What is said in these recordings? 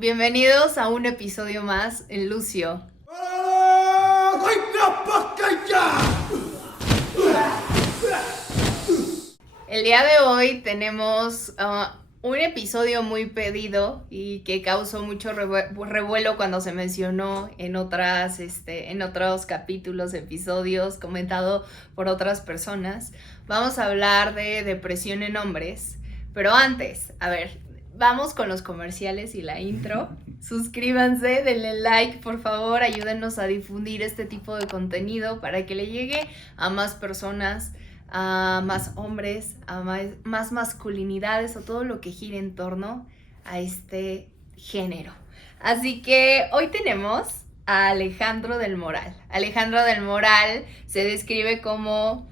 Bienvenidos a un episodio más en Lucio. El día de hoy tenemos un episodio muy pedido y que causó mucho revuelo cuando se mencionó en otros capítulos, episodios, comentado por otras personas. Vamos a hablar de depresión en hombres, pero antes, a ver, vamos con los comerciales y la intro. Suscríbanse, denle like, por favor, ayúdenos a difundir este tipo de contenido para que le llegue a más personas, a más hombres, a más masculinidades, o todo lo que gire en torno a este género. Así que hoy tenemos a Alejandro del Moral. Alejandro del Moral se describe como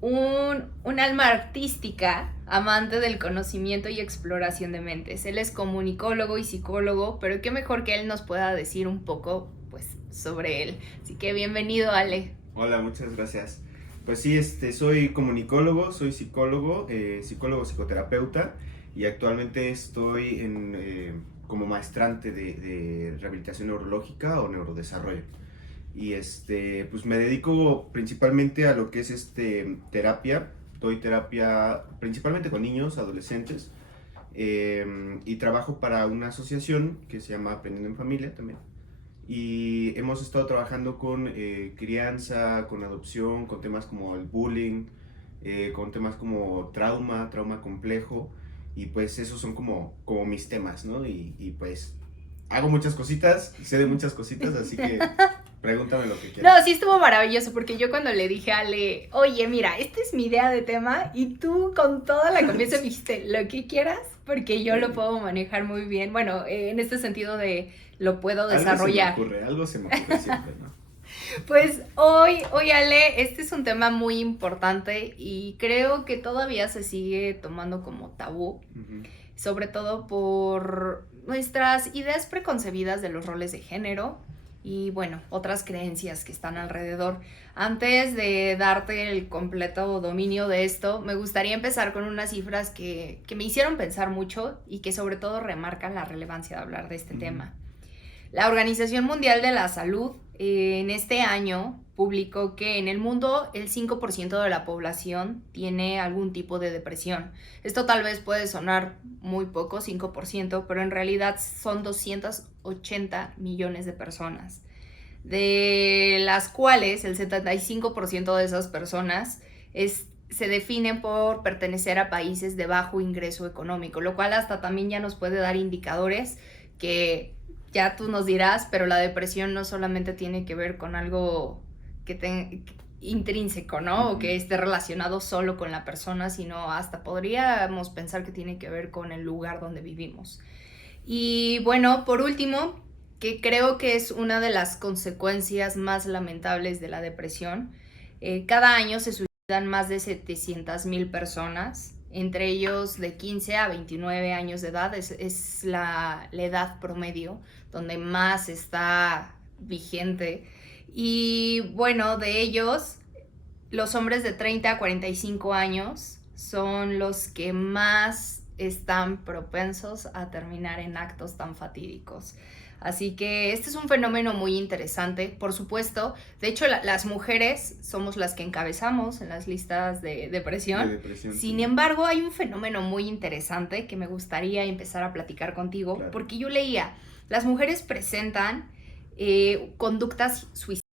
un alma artística, amante del conocimiento y exploración de mentes. Él es comunicólogo y psicólogo, pero qué mejor que él nos pueda decir un poco, pues, sobre él. Así que bienvenido, Ale. Hola, muchas gracias. Pues sí, soy comunicólogo, soy psicólogo, psicólogo psicoterapeuta y actualmente estoy como maestrante de rehabilitación neurológica o neurodesarrollo. Y pues me dedico principalmente a lo que es terapia. Doy terapia principalmente con niños, adolescentes, y trabajo para una asociación que se llama Aprendiendo en Familia también. Y hemos estado trabajando con crianza, con adopción, con temas como el bullying, con temas como trauma complejo, y pues esos son como mis temas, ¿no? Y pues hago muchas cositas, sé de muchas cositas, así que pregúntame lo que quieras. No, sí estuvo maravilloso, porque yo cuando le dije a Ale, oye, mira, esta es mi idea de tema, y tú con toda la confianza me dijiste lo que quieras, porque yo lo puedo manejar muy bien. Bueno, en este sentido de lo puedo desarrollar. Algo se me ocurre siempre, ¿no? Pues hoy Ale, este es un tema muy importante y creo que todavía se sigue tomando como tabú, sobre todo por nuestras ideas preconcebidas de los roles de género y, bueno, otras creencias que están alrededor. Antes de darte el completo dominio de esto, me gustaría empezar con unas cifras que me hicieron pensar mucho y que sobre todo remarcan la relevancia de hablar de este tema. La Organización Mundial de la Salud en este año publicó que en el mundo el 5% de la población tiene algún tipo de depresión. Esto tal vez puede sonar muy poco, 5%, pero en realidad son 280 millones de personas, de las cuales el 75% de esas personas se definen por pertenecer a países de bajo ingreso económico, lo cual hasta también ya nos puede dar indicadores que ya tú nos dirás, pero la depresión no solamente tiene que ver con algo intrínseco, ¿no? O que esté relacionado solo con la persona, sino hasta podríamos pensar que tiene que ver con el lugar donde vivimos. Y bueno, por último, que creo que es una de las consecuencias más lamentables de la depresión, cada año se suicidan más de 700,000 personas, entre ellos de 15 a 29 años de edad, es la edad promedio donde más está vigente. Y bueno, de ellos, los hombres de 30 a 45 años son los que más están propensos a terminar en actos tan fatídicos. Así que este es un fenómeno muy interesante, por supuesto. De hecho, las mujeres somos las que encabezamos en las listas de depresión. Sin Sí. embargo, hay un fenómeno muy interesante que me gustaría empezar a platicar contigo, Claro. porque yo leía, las mujeres presentan conductas suicidas,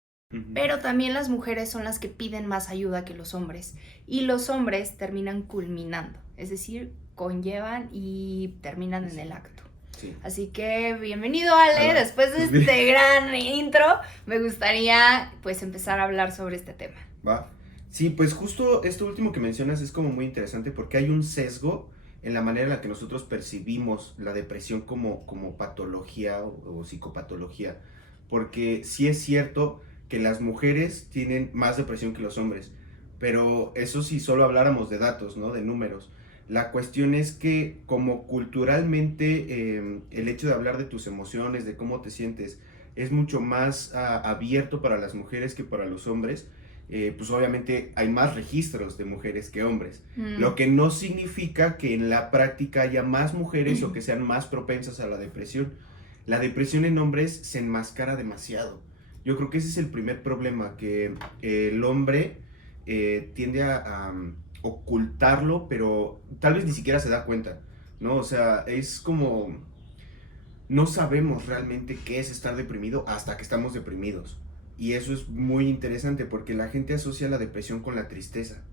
pero también las mujeres son las que piden más ayuda que los hombres, y los hombres terminan culminando, es decir, conllevan y terminan en el acto. Sí. Así que bienvenido, Ale. Hola. Después de este gran intro, me gustaría pues empezar a hablar sobre este tema. Va. Sí, pues justo esto último que mencionas es como muy interesante porque hay un sesgo en la manera en la que nosotros percibimos la depresión como patología o psicopatología. Porque sí es cierto que las mujeres tienen más depresión que los hombres, pero eso si solo habláramos de datos, ¿no? De números. La cuestión es que como culturalmente el hecho de hablar de tus emociones, de cómo te sientes, es mucho más abierto para las mujeres que para los hombres. Pues obviamente hay más registros de mujeres que hombres, lo que no significa que en la práctica haya más mujeres o que sean más propensas a la depresión. La depresión en hombres se enmascara demasiado. Yo creo que ese es el primer problema, que el hombre tiende a ocultarlo, pero tal vez ni siquiera se da cuenta, ¿no? O sea, es como no sabemos realmente qué es estar deprimido hasta que estamos deprimidos. Y eso es muy interesante porque la gente asocia la depresión con la tristeza.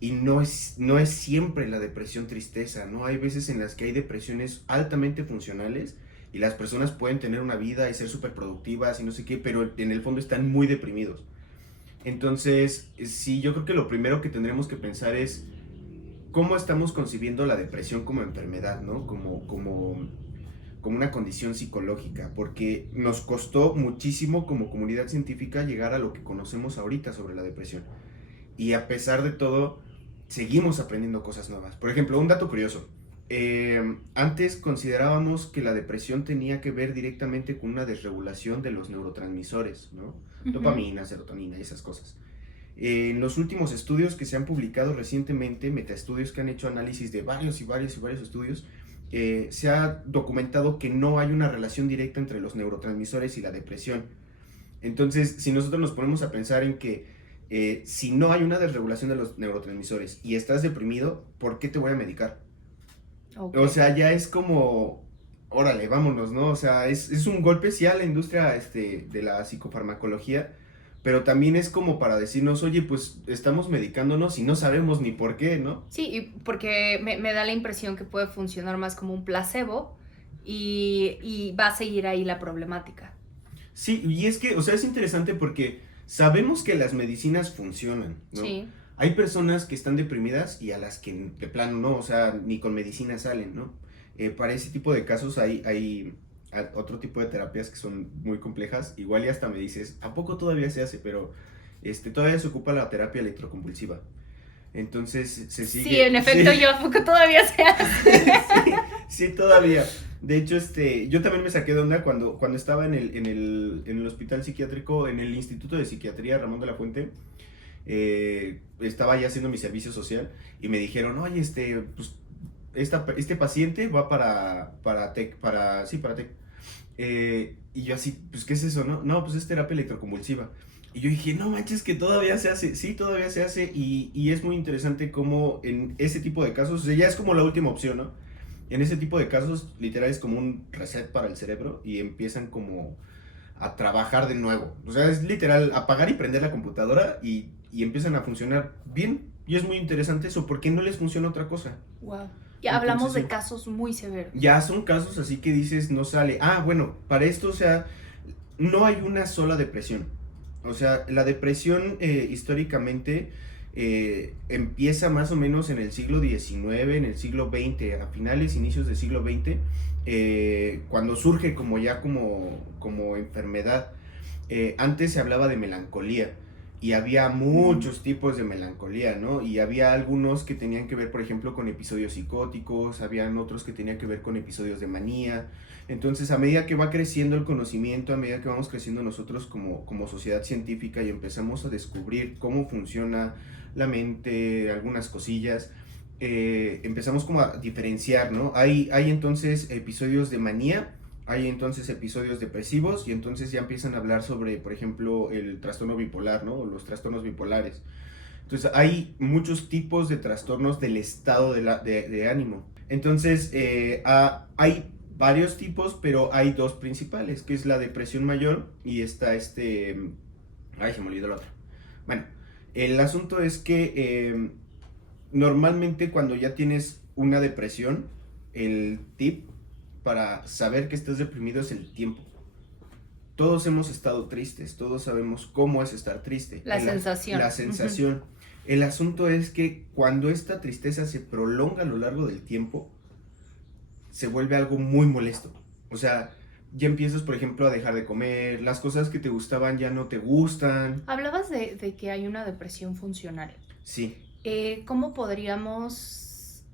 Y no es siempre la depresión tristeza, ¿no? Hay veces en las que hay depresiones altamente funcionales y las personas pueden tener una vida y ser súper productivas y no sé qué, pero en el fondo están muy deprimidos. Entonces, sí, yo creo que lo primero que tendremos que pensar es cómo estamos concibiendo la depresión como enfermedad, ¿no? Como una condición psicológica, porque nos costó muchísimo como comunidad científica llegar a lo que conocemos ahorita sobre la depresión. Y a pesar de todo, seguimos aprendiendo cosas nuevas. Por ejemplo, un dato curioso. Antes considerábamos que la depresión tenía que ver directamente con una desregulación de los neurotransmisores, ¿no? Dopamina, serotonina y esas cosas. En los últimos estudios que se han publicado recientemente, metaestudios que han hecho análisis de varios estudios, se ha documentado que no hay una relación directa entre los neurotransmisores y la depresión. Entonces, si nosotros nos ponemos a pensar en que si no hay una desregulación de los neurotransmisores y estás deprimido, ¿por qué te voy a medicar? Okay. O sea, ya es como, órale, vámonos, ¿no? O sea, es un golpe sí a la industria de la psicofarmacología, pero también es como para decirnos, oye, pues estamos medicándonos y no sabemos ni por qué, ¿no? Sí, y porque me da la impresión que puede funcionar más como un placebo y va a seguir ahí la problemática. Sí, y es que, o sea, es interesante porque sabemos que las medicinas funcionan, ¿no? Sí. Hay personas que están deprimidas y a las que de plano no, o sea, ni con medicina salen, ¿no? Para ese tipo de casos hay otro tipo de terapias que son muy complejas. Igual y hasta me dices, ¿a poco todavía se hace? Pero todavía se ocupa la terapia electroconvulsiva. Entonces se sigue. Sí, en efecto, yo, ¿a poco todavía se hace? sí, todavía. De hecho, yo también me saqué de onda cuando estaba en el hospital psiquiátrico, en el Instituto de Psiquiatría Ramón de la Fuente. Estaba ya haciendo mi servicio social y me dijeron, oye, pues, este paciente va para TEC, sí, para TEC. Y yo así, pues, ¿qué es eso, no? No, pues es terapia electroconvulsiva. Y yo dije, no manches, que todavía se hace. Sí, todavía se hace y es muy interesante cómo en ese tipo de casos, o sea, ya es como la última opción, ¿no? En ese tipo de casos, literal, es como un reset para el cerebro y empiezan como a trabajar de nuevo. O sea, es literal apagar y prender la computadora y empiezan a funcionar bien. Y es muy interesante eso, porque no les funciona otra cosa. Wow. Ya hablamos de casos muy severos. Ya son casos así que dices, no sale. Ah, bueno, para esto, o sea, no hay una sola depresión. O sea, la depresión históricamente empieza más o menos en el siglo XIX, en el siglo XX, a finales, inicios del siglo XX, cuando surge como ya como enfermedad. Antes se hablaba de melancolía y había muchos tipos de melancolía, ¿no? Y había algunos que tenían que ver, por ejemplo, con episodios psicóticos, habían otros que tenían que ver con episodios de manía. Entonces, a medida que va creciendo el conocimiento, a medida que vamos creciendo nosotros como sociedad científica y empezamos a descubrir cómo funciona la mente, algunas cosillas, empezamos como a diferenciar, ¿no? Hay entonces episodios de manía, hay entonces episodios depresivos y entonces ya empiezan a hablar sobre, por ejemplo, el trastorno bipolar, ¿no? O los trastornos bipolares. Entonces, hay muchos tipos de trastornos del estado de ánimo. Entonces, hay varios tipos, pero hay dos principales, que es la depresión mayor y está ay, se me olvidó el otro. Bueno, el asunto es que normalmente cuando ya tienes una depresión, el tip para saber que estás deprimido es el tiempo. Todos hemos estado tristes, todos sabemos cómo es estar triste. La sensación. La sensación. Uh-huh. El asunto es que cuando esta tristeza se prolonga a lo largo del tiempo, se vuelve algo muy molesto. O sea, ya empiezas, por ejemplo, a dejar de comer, las cosas que te gustaban ya no te gustan. Hablabas de que hay una depresión funcional. Sí. ¿Cómo podríamos,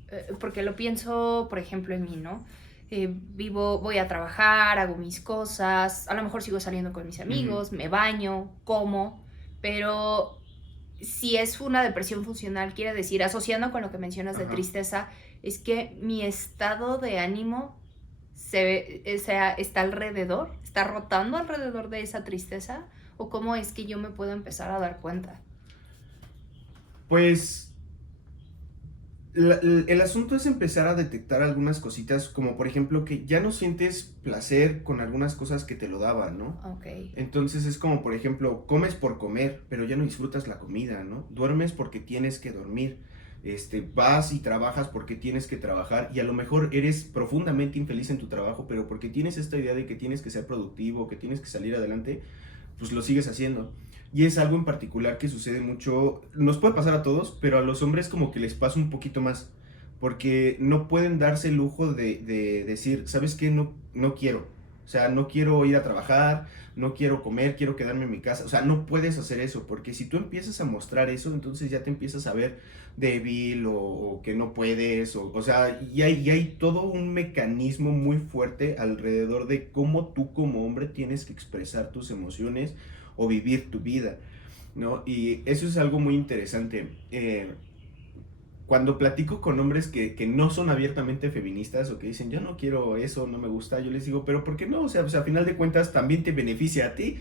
porque lo pienso, por ejemplo, en mí, ¿no? Voy a trabajar, hago mis cosas, a lo mejor sigo saliendo con mis amigos, me baño, como, pero si es una depresión funcional, quiere decir, asociando con lo que mencionas de tristeza, es que mi estado de ánimo está alrededor, está rotando alrededor de esa tristeza, o cómo es que yo me puedo empezar a dar cuenta. Pues el asunto es empezar a detectar algunas cositas, como por ejemplo que ya no sientes placer con algunas cosas que te lo daban, ¿no? Ok. Entonces es como, por ejemplo, comes por comer, pero ya no disfrutas la comida, ¿no? Duermes porque tienes que dormir. Vas y trabajas porque tienes que trabajar y a lo mejor eres profundamente infeliz en tu trabajo, pero porque tienes esta idea de que tienes que ser productivo, que tienes que salir adelante, pues lo sigues haciendo. Y es algo en particular que sucede mucho, nos puede pasar a todos, pero a los hombres como que les pasa un poquito más, porque no pueden darse el lujo de decir, ¿sabes qué? No, no quiero. O sea, no quiero ir a trabajar, no quiero comer, quiero quedarme en mi casa. O sea, no puedes hacer eso, porque si tú empiezas a mostrar eso, entonces ya te empiezas a ver débil o que no puedes. O sea, y hay todo un mecanismo muy fuerte alrededor de cómo tú como hombre tienes que expresar tus emociones o vivir tu vida, ¿no? Y eso es algo muy interesante. Cuando platico con hombres que no son abiertamente feministas o que dicen, yo no quiero eso, no me gusta, yo les digo, pero ¿por qué no? O sea, pues a final de cuentas también te beneficia a ti,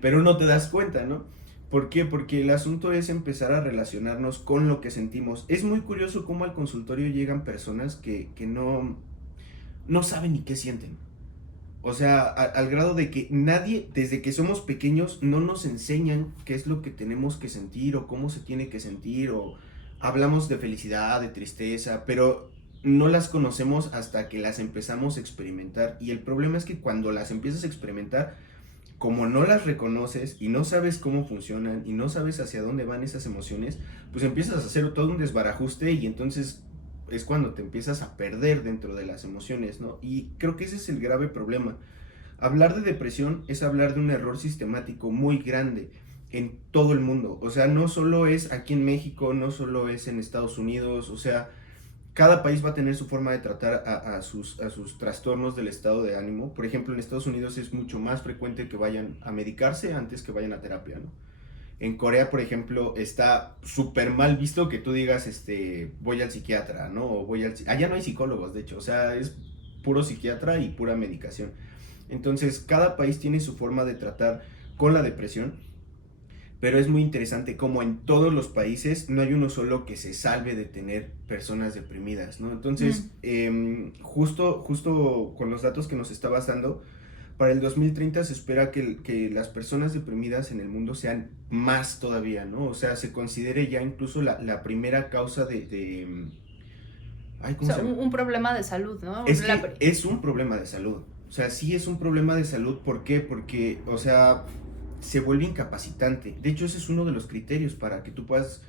pero no te das cuenta, ¿no? ¿Por qué? Porque el asunto es empezar a relacionarnos con lo que sentimos. Es muy curioso cómo al consultorio llegan personas que no saben ni qué sienten. O sea, al grado de que nadie, desde que somos pequeños, no nos enseñan qué es lo que tenemos que sentir o cómo se tiene que sentir o hablamos de felicidad, de tristeza, pero no las conocemos hasta que las empezamos a experimentar. Y el problema es que cuando las empiezas a experimentar, como no las reconoces y no sabes cómo funcionan y no sabes hacia dónde van esas emociones, pues empiezas a hacer todo un desbarajuste y entonces es cuando te empiezas a perder dentro de las emociones, ¿no? Y creo que ese es el grave problema. Hablar de depresión es hablar de un error sistemático muy grande en todo el mundo. O sea, no solo es aquí en México, no solo es en Estados Unidos, o sea, cada país va a tener su forma de tratar a sus trastornos del estado de ánimo. Por ejemplo, en Estados Unidos es mucho más frecuente que vayan a medicarse antes que vayan a terapia, ¿no? En Corea, por ejemplo, está súper mal visto que tú digas, voy al psiquiatra, ¿no? O voy al... Allá no hay psicólogos, de hecho, o sea, es puro psiquiatra y pura medicación. Entonces, cada país tiene su forma de tratar con la depresión, pero es muy interesante como en todos los países no hay uno solo que se salve de tener personas deprimidas, ¿no? Entonces, justo con los datos que nos estabas dando, para el 2030 se espera que las personas deprimidas en el mundo sean más todavía, ¿no? O sea, se considere ya incluso la primera causa ay, O ¿cómo sea, se llama? un problema de salud, ¿no? Es que es un problema de salud. O sea, sí es un problema de salud. ¿Por qué? Porque, o sea, se vuelve incapacitante. De hecho, ese es uno de los criterios para que tú puedas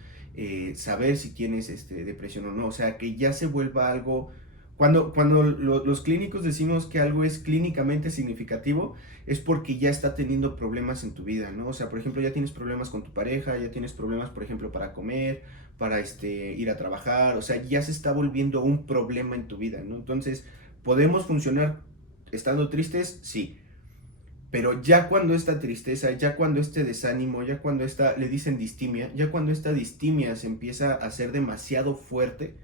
saber si tienes depresión o no. O sea, que ya se vuelva algo... Cuando los clínicos decimos que algo es clínicamente significativo, es porque ya está teniendo problemas en tu vida, ¿no? O sea, por ejemplo, ya tienes problemas con tu pareja, ya tienes problemas, por ejemplo, para comer, para ir a trabajar, o sea, ya se está volviendo un problema en tu vida, ¿no? Entonces, ¿podemos funcionar estando tristes? Sí. Pero ya cuando esta tristeza, ya cuando este desánimo, ya cuando esta, le dicen distimia, ya cuando esta distimia se empieza a hacer demasiado fuerte,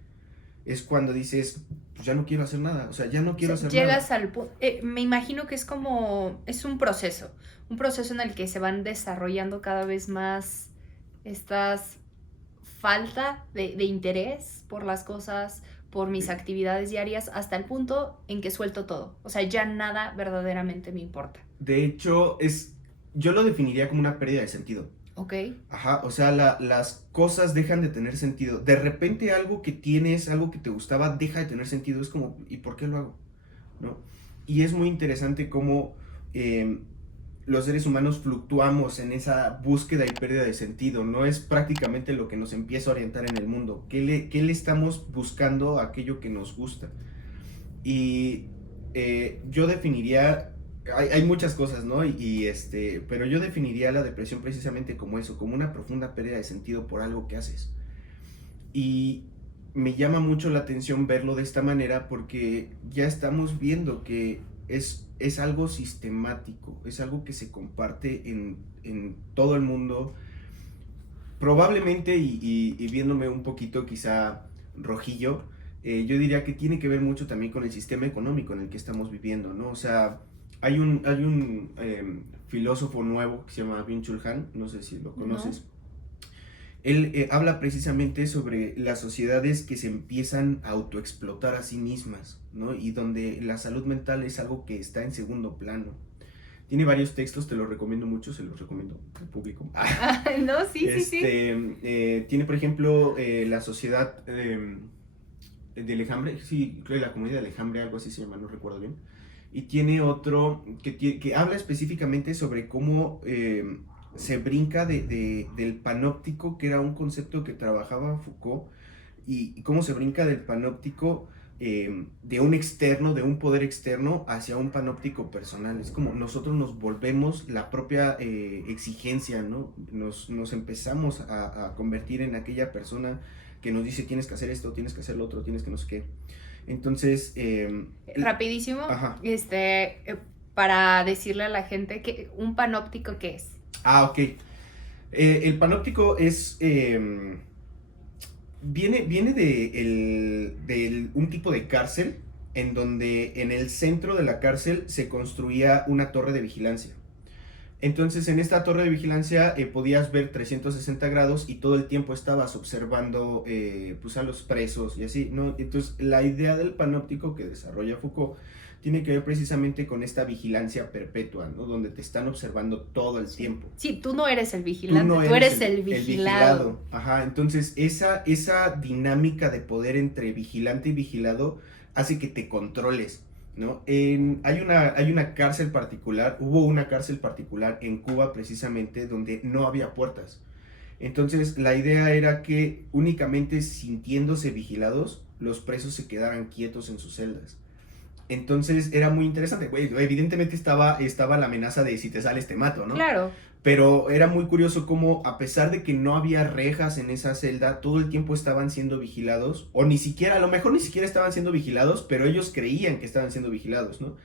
es cuando dices, pues ya no quiero hacer nada, o sea, ya no O quiero sea, hacer llegas nada. al punto, me imagino que es como, es un proceso en el que se van desarrollando cada vez más estas falta de interés por las cosas, por mis Sí. actividades diarias, hasta el punto en que suelto todo. O sea, ya nada verdaderamente me importa. De hecho, yo lo definiría como una pérdida de sentido. ¿Ok? Ajá, o sea, las cosas dejan de tener sentido. De repente algo que tienes, algo que te gustaba, deja de tener sentido. Es como, ¿y por qué lo hago? ¿No? Y es muy interesante cómo los seres humanos fluctuamos en esa búsqueda y pérdida de sentido. No es prácticamente lo que nos empieza a orientar en el mundo. ¿Qué le estamos buscando a aquello que nos gusta? Y yo definiría, hay muchas cosas, ¿no? Pero yo definiría la depresión precisamente como eso, como una profunda pérdida de sentido por algo que haces. Y me llama mucho la atención verlo de esta manera porque ya estamos viendo que es algo sistemático, es algo que se comparte en todo el mundo. Probablemente, y viéndome un poquito quizá rojillo, yo diría que tiene que ver mucho también con el sistema económico en el que estamos viviendo, ¿no? O sea, hay un filósofo nuevo que se llama Byung-Chul Han, no sé si lo conoces. No. Él habla precisamente sobre las sociedades que se empiezan a autoexplotar a sí mismas, ¿no? Y donde la salud mental es algo que está en segundo plano. Tiene varios textos, te los recomiendo mucho, se los recomiendo al público. No, sí. Tiene, por ejemplo, la sociedad de Alejandre, sí, creo que la comunidad de Alejandre, algo así se llama, no recuerdo bien. Y tiene otro que habla específicamente sobre cómo se brinca del panóptico, que era un concepto que trabajaba Foucault, y cómo se brinca del panóptico de un externo, de un poder externo, hacia un panóptico personal. Es como nosotros nos volvemos la propia exigencia, ¿no? Nos empezamos a convertir en aquella persona que nos dice tienes que hacer esto, tienes que hacer lo otro, tienes que no sé qué. Entonces... rapidísimo, para decirle a la gente que un panóptico, ¿qué es? Ok. El panóptico es... viene de un tipo de cárcel en donde en el centro de la cárcel se construía una torre de vigilancia. Entonces en esta torre de vigilancia podías ver 360 grados y todo el tiempo estabas observando pues a los presos y así, ¿no? Entonces la idea del panóptico que desarrolla Foucault tiene que ver precisamente con esta vigilancia perpetua, ¿no? Donde te están observando todo el tiempo. Sí, tú no eres el vigilante, tú eres el vigilado. Ajá, entonces esa dinámica de poder entre vigilante y vigilado hace que te controles, ¿no? Hay una cárcel particular, hubo una cárcel particular en Cuba precisamente donde no había puertas. Entonces la idea era que únicamente sintiéndose vigilados, los presos se quedaran quietos en sus celdas. Entonces era muy interesante, güey, evidentemente estaba la amenaza de si te sales te mato, ¿no? Claro. Pero era muy curioso cómo a pesar de que no había rejas en esa celda, todo el tiempo estaban siendo vigilados, o ni siquiera, a lo mejor ni siquiera estaban siendo vigilados, pero ellos creían que estaban siendo vigilados, ¿no?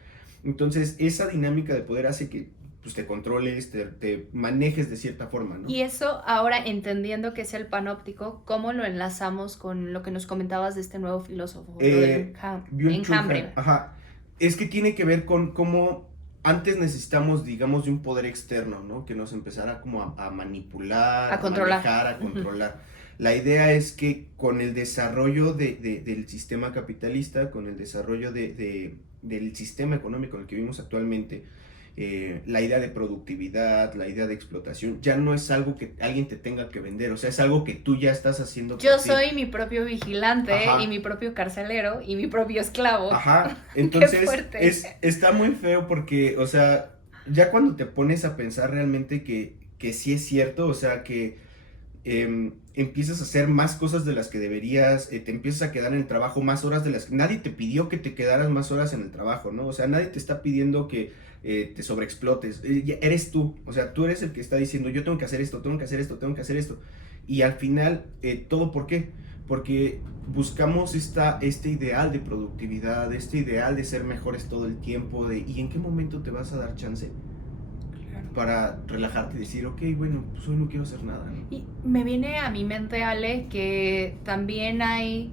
Entonces esa dinámica de poder hace que pues, te controles, te manejes de cierta forma, ¿no? Y eso ahora entendiendo que es el panóptico, ¿cómo lo enlazamos con lo que nos comentabas de este nuevo filósofo? Enjambre. Ajá, es que tiene que ver con cómo antes necesitamos, digamos, de un poder externo, ¿no? Que nos empezara como a manipular, a controlar. Manejar, a controlar. La idea es que con el desarrollo del sistema capitalista, con el desarrollo del sistema económico en el que vivimos actualmente, la idea de productividad, la idea de explotación, ya no es algo que alguien te tenga que vender, o sea, es algo que tú ya estás haciendo. Yo soy mi propio vigilante. Ajá. Y mi propio carcelero y mi propio esclavo. Ajá, entonces está muy feo porque, o sea, ya cuando te pones a pensar realmente que sí es cierto, o sea, que empiezas a hacer más cosas de las que deberías, te empiezas a quedar en el trabajo más horas de las que nadie te pidió que te quedaras más horas en el trabajo, ¿no? O sea, nadie te está pidiendo que te sobreexplotes, eres tú, o sea, tú eres el que está diciendo yo tengo que hacer esto, tengo que hacer esto, tengo que hacer esto, y al final, ¿todo por qué? Porque buscamos este ideal de productividad, este ideal de ser mejores todo el tiempo, ¿y en qué momento te vas a dar chance para relajarte y decir, ok, bueno, pues hoy no quiero hacer nada, ¿no? Y me viene a mi mente, Ale, que también hay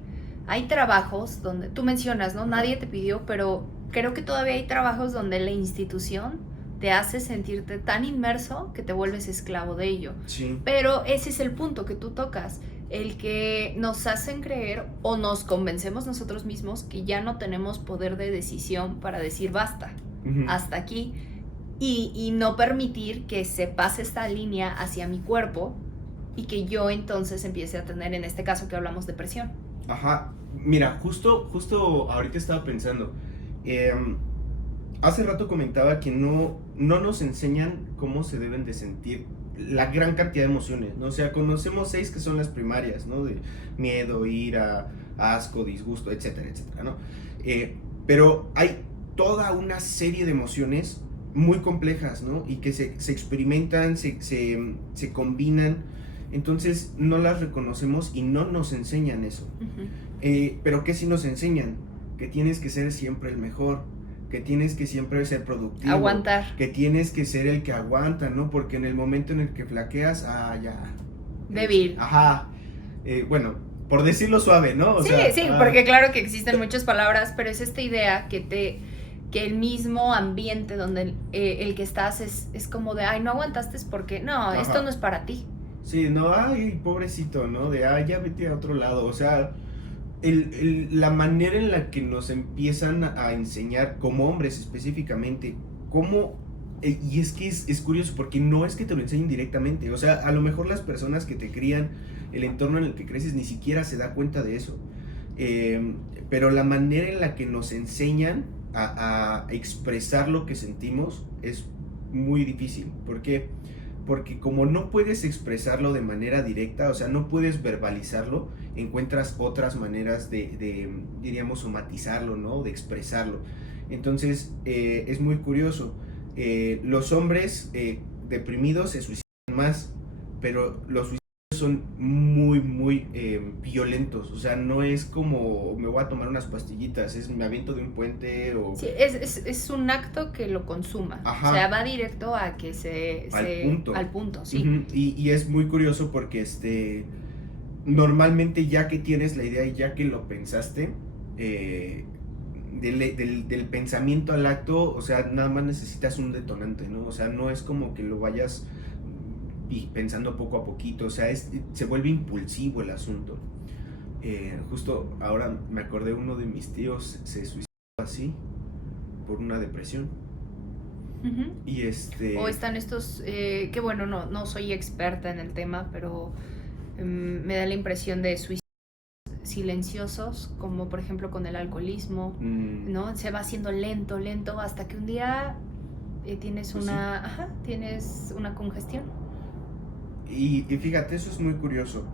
trabajos donde, tú mencionas, ¿no? Nadie te pidió, pero creo que todavía hay trabajos donde la institución te hace sentirte tan inmerso que te vuelves esclavo de ello. Sí. Pero ese es el punto que tú tocas, el que nos hacen creer o nos convencemos nosotros mismos que ya no tenemos poder de decisión para decir basta, hasta aquí. Y no permitir que se pase esta línea hacia mi cuerpo y que yo entonces empiece a tener, en este caso que hablamos, depresión. Ajá, mira, justo ahorita estaba pensando, hace rato comentaba que no nos enseñan cómo se deben de sentir la gran cantidad de emociones, ¿no? O sea, conocemos 6 que son las primarias, ¿no? De miedo, ira, asco, disgusto, etcétera, etcétera, ¿no? Pero hay toda una serie de emociones muy complejas, ¿no? Y que se experimentan, se combinan, entonces no las reconocemos y no nos enseñan eso. Pero ¿qué sí nos enseñan? Que tienes que ser siempre el mejor, que tienes que siempre ser productivo, aguantar, que tienes que ser el que aguanta, ¿no? Porque en el momento en el que flaqueas, ya. Débil. Ajá. Bueno, por decirlo suave, ¿no? O sí, sea, sí, porque claro que existen muchas palabras, pero es esta idea que el mismo ambiente donde el que estás es como de, ay, no aguantaste es porque, no, esto no es para ti. Sí, no, ay, pobrecito, ¿no? De, ay, ya vete a otro lado, o sea, la manera en la que nos empiezan a enseñar como hombres específicamente, cómo, y es que es curioso porque no es que te lo enseñen directamente, o sea, a lo mejor las personas que te crían, el entorno en el que creces ni siquiera se da cuenta de eso, pero la manera en la que nos enseñan a expresar lo que sentimos es muy difícil, porque como no puedes expresarlo de manera directa, o sea, no puedes verbalizarlo, encuentras otras maneras diríamos, somatizarlo, ¿no? De expresarlo. Entonces, es muy curioso. Los hombres deprimidos se suicidan más, pero los suicidios son muy, muy violentos. O sea, no es como me voy a tomar unas pastillitas, es me aviento de un puente o... Sí, es un acto que lo consuma. Ajá. O sea, va directo a que al punto, sí. Uh-huh. Y es muy curioso porque normalmente ya que tienes la idea y ya que lo pensaste, del pensamiento al acto, o sea, nada más necesitas un detonante, ¿no? O sea, no es como que lo vayas pensando poco a poquito, o sea, se vuelve impulsivo el asunto. Justo ahora me acordé, uno de mis tíos se suicidó así, por una depresión. Uh-huh. Y o están estos, que bueno, no soy experta en el tema, pero me da la impresión de suicidios silenciosos, como por ejemplo con el alcoholismo, ¿no? Se va haciendo lento hasta que un día tienes pues tienes una congestión. Y fíjate, eso es muy curioso.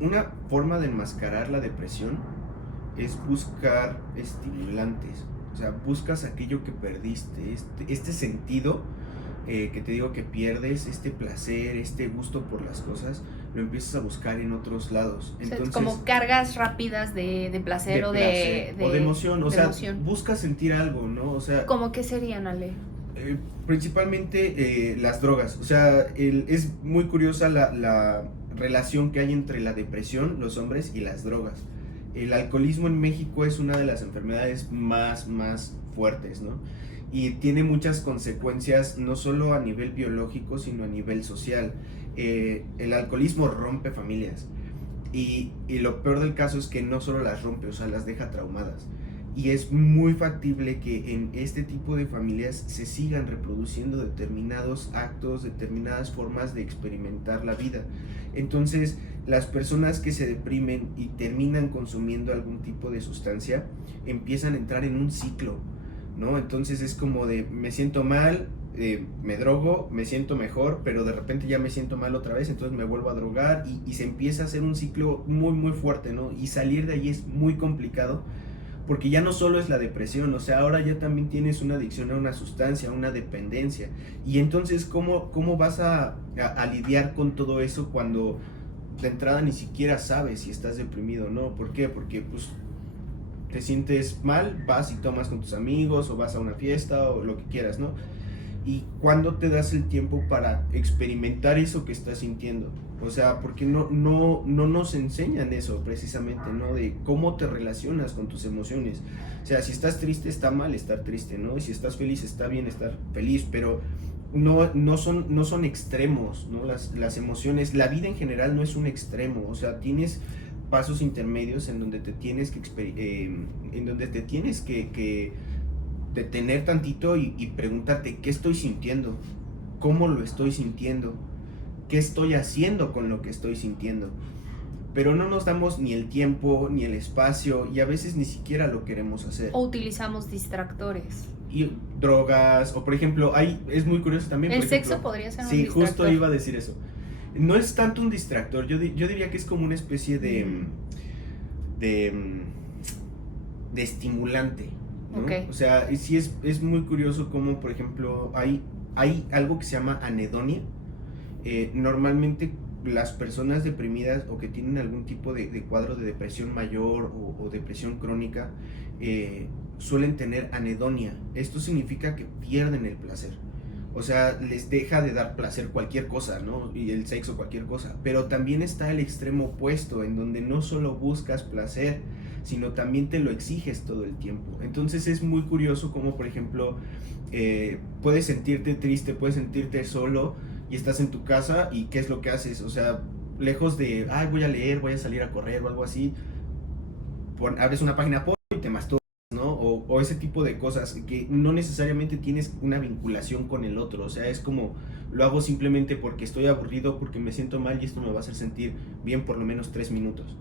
Una forma de enmascarar la depresión es buscar estimulantes. O sea, buscas aquello que perdiste, este sentido que te digo que pierdes, este placer, este gusto por las cosas, lo empiezas a buscar en otros lados. Entonces, como cargas rápidas de placer, o de emoción, o sea, emoción. Buscas sentir algo, ¿no? O sea, ¿cómo qué serían, Ale? Principalmente las drogas, o sea, es muy curiosa la relación que hay entre la depresión, los hombres y las drogas. El alcoholismo en México es una de las enfermedades más fuertes, ¿no? Y tiene muchas consecuencias, no solo a nivel biológico, sino a nivel social. El alcoholismo rompe familias y lo peor del caso es que no solo las rompe, o sea, las deja traumadas. Y es muy factible que en este tipo de familias se sigan reproduciendo determinados actos, determinadas formas de experimentar la vida. Entonces, las personas que se deprimen y terminan consumiendo algún tipo de sustancia, empiezan a entrar en un ciclo, ¿no? Entonces es como de, me siento mal, me drogo, me siento mejor, pero de repente ya me siento mal otra vez, entonces me vuelvo a drogar y se empieza a hacer un ciclo muy fuerte, ¿no? Y salir de ahí es muy complicado, porque ya no solo es la depresión, o sea, ahora ya también tienes una adicción a una sustancia, a una dependencia. Y entonces, ¿cómo vas a lidiar con todo eso cuando de entrada ni siquiera sabes si estás deprimido o no? ¿Por qué? Porque pues te sientes mal, vas y tomas con tus amigos o vas a una fiesta o lo que quieras, ¿no? Y ¿cuándo te das el tiempo para experimentar eso que estás sintiendo? O sea, porque no nos enseñan eso precisamente, ¿no? De cómo te relacionas con tus emociones. O sea, si estás triste, está mal estar triste, ¿no? Y si estás feliz, está bien estar feliz, pero no son extremos, ¿no? Las emociones, la vida en general no es un extremo, o sea, tienes pasos intermedios en donde te tienes que detener tantito y preguntarte qué estoy sintiendo, cómo lo estoy sintiendo, qué estoy haciendo con lo que estoy sintiendo. Pero no nos damos ni el tiempo ni el espacio y a veces ni siquiera lo queremos hacer. O utilizamos distractores. Y drogas, o por ejemplo, es muy curioso también. El por sexo ejemplo, podría ser un sí, distractor. Justo iba a decir eso. No es tanto un distractor, yo diría que es como una especie de estimulante, ¿no? Okay. O sea, sí es muy curioso como, por ejemplo, hay algo que se llama anedonia. Normalmente las personas deprimidas o que tienen algún tipo de cuadro de depresión mayor o depresión crónica suelen tener anedonia. Esto significa que pierden el placer. O sea, les deja de dar placer cualquier cosa, ¿no? Y el sexo, cualquier cosa. Pero también está el extremo opuesto, en donde no solo buscas placer, sino también te lo exiges todo el tiempo. Entonces es muy curioso como, por ejemplo, puedes sentirte triste, puedes sentirte solo y estás en tu casa y ¿qué es lo que haces? O sea, lejos de, ay, voy a leer, voy a salir a correr o algo así, abres una página porno y te masturbas, ¿no? O ese tipo de cosas que no necesariamente tienes una vinculación con el otro, o sea, es como, lo hago simplemente porque estoy aburrido, porque me siento mal y esto me va a hacer sentir bien por lo menos 3 minutos,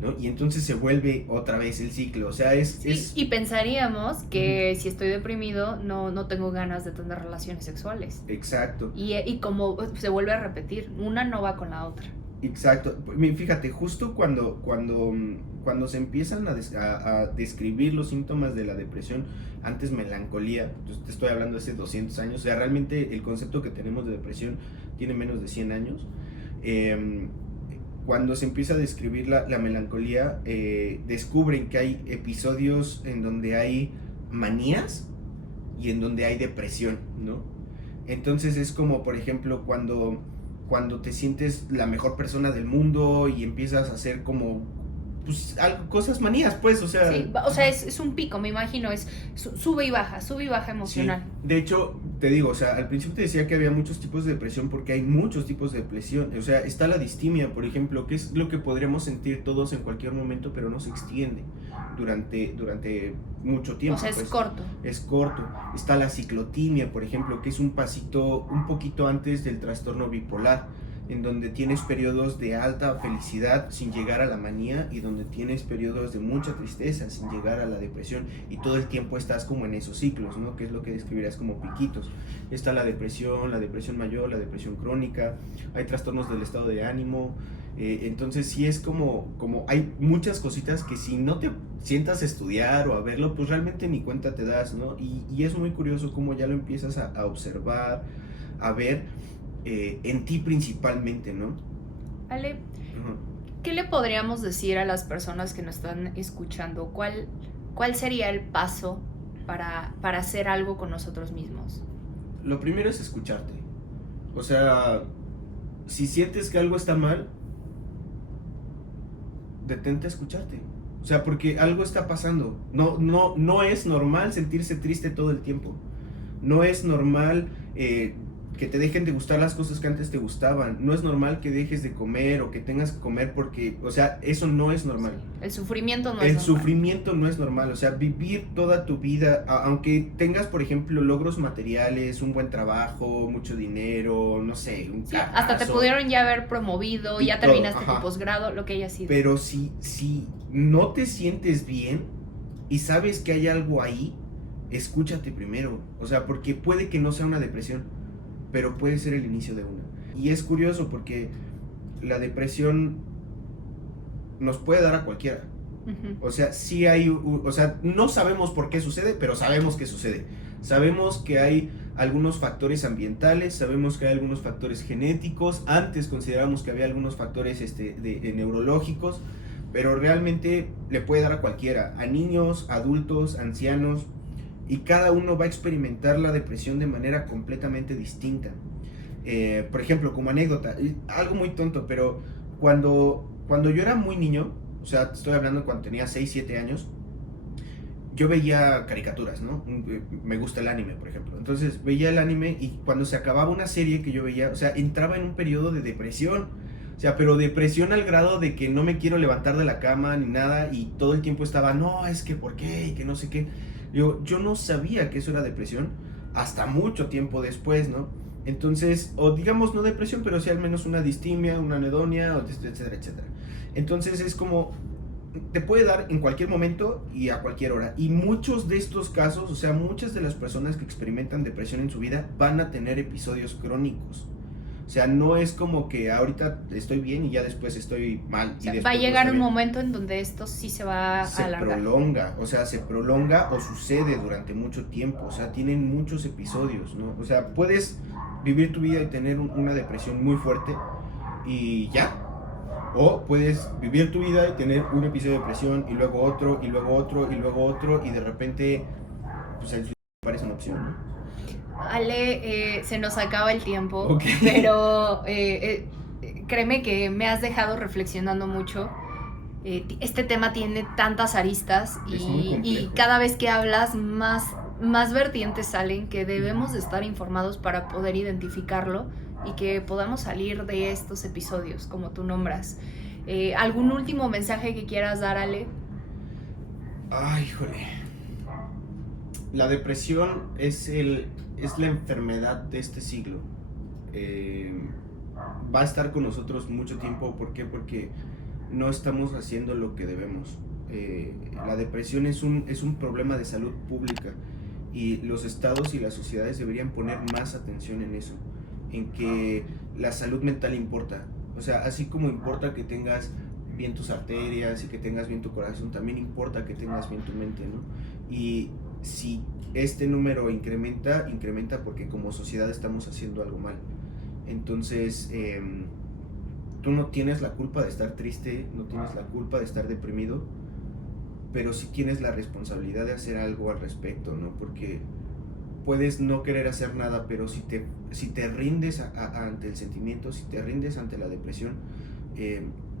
¿no? Y entonces se vuelve otra vez el ciclo, o sea, Y pensaríamos que si estoy deprimido no tengo ganas de tener relaciones sexuales. Exacto. Y como se vuelve a repetir, una no va con la otra. Exacto. Fíjate, justo cuando se empiezan a describir los síntomas de la depresión, antes melancolía, te estoy hablando de hace 200 años, o sea, realmente el concepto que tenemos de depresión tiene menos de 100 años. Cuando se empieza a describir la melancolía, descubren que hay episodios en donde hay manías y en donde hay depresión, ¿no? Entonces es como, por ejemplo, cuando te sientes la mejor persona del mundo y empiezas a hacer como pues, cosas manías, pues, o sea... Sí, o sea, es un pico, me imagino, es sube y baja emocional. Sí. De hecho, te digo, o sea, al principio te decía que había muchos tipos de depresión porque hay muchos tipos de depresión. O sea, está la distimia, por ejemplo, que es lo que podremos sentir todos en cualquier momento, pero no se extiende durante mucho tiempo. O sea, es pues, corto. Es corto. Está la ciclotimia, por ejemplo, que es un poquito antes del trastorno bipolar, en donde tienes periodos de alta felicidad sin llegar a la manía y donde tienes periodos de mucha tristeza sin llegar a la depresión y todo el tiempo estás como en esos ciclos, ¿no? Que es lo que describirías como piquitos. Está la depresión mayor, la depresión crónica, hay trastornos del estado de ánimo, entonces sí es como hay muchas cositas que si no te sientas a estudiar o a verlo, pues realmente ni cuenta te das, ¿no? Y es muy curioso cómo ya lo empiezas a observar, a ver, en ti principalmente, ¿no? Ale, ¿qué le podríamos decir a las personas que nos están escuchando? ¿Cuál sería el paso para hacer algo con nosotros mismos? Lo primero es escucharte. O sea, si sientes que algo está mal, detente a escucharte. O sea, porque algo está pasando. No es normal sentirse triste todo el tiempo. No es normal que te dejen de gustar las cosas que antes te gustaban. No es normal que dejes de comer o que tengas que comer porque, o sea, eso no es normal. El sufrimiento no es El normal. sufrimiento no es normal. O sea, vivir toda tu vida, aunque tengas, por ejemplo, logros materiales, un buen trabajo, mucho dinero, no sé, un sí, carrazo, hasta te pudieron ya haber promovido, ya terminaste tu posgrado, lo que haya sido. Pero si no te sientes bien y sabes que hay algo ahí, escúchate primero. O sea, porque puede que no sea una depresión, pero puede ser el inicio de una. Y es curioso porque la depresión nos puede dar a cualquiera. O sea, sí hay, o sea, no sabemos por qué sucede, pero sabemos que sucede. Sabemos que hay algunos factores ambientales, sabemos que hay algunos factores genéticos. Antes considerábamos que había algunos factores neurológicos, pero realmente le puede dar a cualquiera, a niños, adultos, ancianos, y cada uno va a experimentar la depresión de manera completamente distinta. Por ejemplo, como anécdota, algo muy tonto, pero cuando yo era muy niño, o sea, estoy hablando cuando tenía 6, 7 años, yo veía caricaturas, ¿no? Me gusta el anime, por ejemplo. Entonces veía el anime y cuando se acababa una serie que yo veía, o sea, entraba en un periodo de depresión. O sea, pero depresión al grado de que no me quiero levantar de la cama ni nada y todo el tiempo estaba, no, es que ¿por qué? Y que no sé qué. Yo no sabía que eso era depresión hasta mucho tiempo después, ¿no? Entonces, o digamos no depresión, pero sí al menos una distimia, una anedonia, etcétera, etcétera. Entonces es como, te puede dar en cualquier momento y a cualquier hora. Y muchos de estos casos, o sea, muchas de las personas que experimentan depresión en su vida van a tener episodios crónicos. O sea, no es como que ahorita estoy bien y ya después estoy mal. O sea, va a llegar un momento en donde esto sí se va a alargar. Se prolonga o sucede durante mucho tiempo. O sea, tienen muchos episodios, ¿no? O sea, puedes vivir tu vida y tener una depresión muy fuerte y ya. O puedes vivir tu vida y tener un episodio de depresión y luego otro, y luego otro, y luego otro, y de repente, pues el suicidio parece una opción, ¿no? Ale, se nos acaba el tiempo, Okay. pero créeme que me has dejado reflexionando mucho. Este tema tiene tantas aristas Es muy y complejo. cada vez que hablas más vertientes salen que debemos de estar informados para poder identificarlo y que podamos salir de estos episodios, como tú nombras. ¿Algún último mensaje que quieras dar, Ale? Ay, híjole. La depresión es la enfermedad de este siglo. Va a estar con nosotros mucho tiempo. ¿Por qué? Porque no estamos haciendo lo que debemos. La depresión es un problema de salud pública y los estados y las sociedades deberían poner más atención en eso, en que la salud mental importa. O sea, así como importa que tengas bien tus arterias y que tengas bien tu corazón, también importa que tengas bien tu mente, ¿no? Y si este número incrementa porque como sociedad estamos haciendo algo mal. Entonces, tú no tienes la culpa de estar triste, no tienes la culpa de estar deprimido, pero sí tienes la responsabilidad de hacer algo al respecto, ¿no? Porque puedes no querer hacer nada, pero si te rindes ante el sentimiento, si te rindes ante la depresión,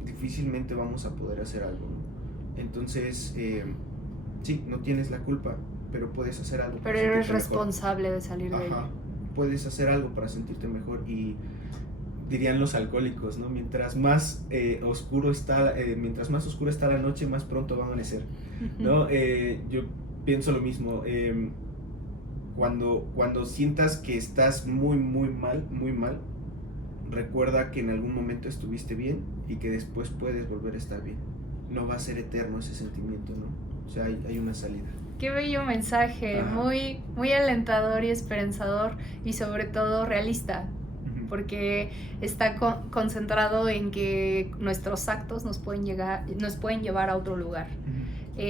difícilmente vamos a poder hacer algo, ¿no? Entonces, sí, no tienes la culpa, pero puedes hacer algo. Pero eres responsable de salir de ella. Puedes hacer algo para sentirte mejor y dirían los alcohólicos, ¿no? Mientras más oscuro está la noche, más pronto va a amanecer, ¿no? Yo pienso lo mismo. Cuando sientas que estás muy mal, recuerda que en algún momento estuviste bien y que después puedes volver a estar bien. No va a ser eterno ese sentimiento, ¿no? O sea, hay una salida. Qué bello mensaje, muy alentador y esperanzador y sobre todo realista, porque está concentrado en que nuestros actos nos pueden llevar a otro lugar.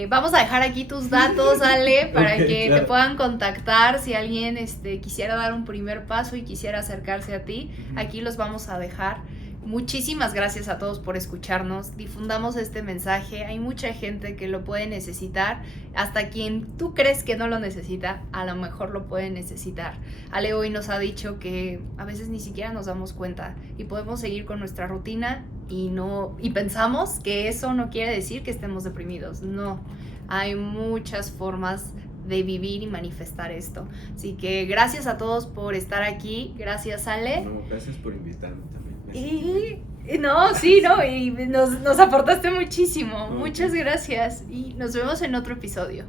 Vamos a dejar aquí tus datos, Ale, para que te puedan contactar si alguien quisiera dar un primer paso y quisiera acercarse a ti. Aquí los vamos a dejar. Muchísimas gracias a todos por escucharnos. Difundamos este mensaje. Hay mucha gente que lo puede necesitar. Hasta quien tú crees que no lo necesita, a lo mejor lo puede necesitar. Ale hoy nos ha dicho que a veces ni siquiera nos damos cuenta y podemos seguir con nuestra rutina y pensamos que eso no quiere decir que estemos deprimidos. No, hay muchas formas de vivir y manifestar esto. Así que gracias a todos por estar aquí. Gracias, Ale. No, gracias por invitarme también. Y nos aportaste muchísimo. Muchas gracias y nos vemos en otro episodio.